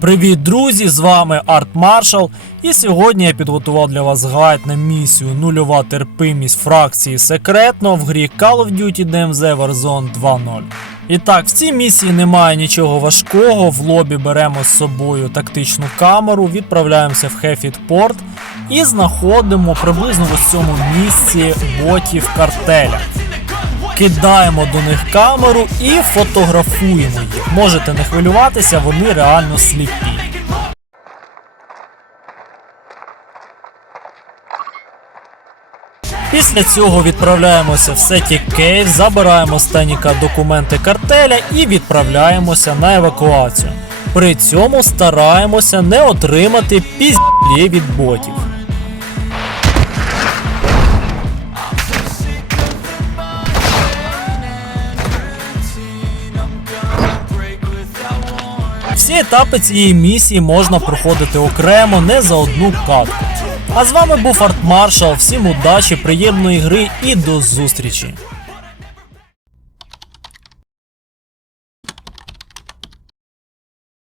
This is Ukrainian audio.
Привіт, друзі! З вами Арт Маршал. І сьогодні я підготував для вас гайд на місію Нульова терпимість фракції секретно в грі Call of Duty DMZ Warzone 2.0. І так, в цій місії немає нічого важкого. В лобі беремо з собою тактичну камеру, відправляємося в Хефіт Порт і знаходимо приблизно в ось цьому місці ботів картеля. Кидаємо до них камеру і фотографуємо їх. Можете не хвилюватися, вони реально сліпі. Після цього відправляємося в Сеті Кейв, забираємо з Теніка документи картеля і відправляємося на евакуацію. При цьому стараємося не отримати пізді від ботів. Всі етапи цієї місії можна проходити окремо, не за одну катку. А з вами був Арт Маршал. Всім удачі, приємної гри і до зустрічі!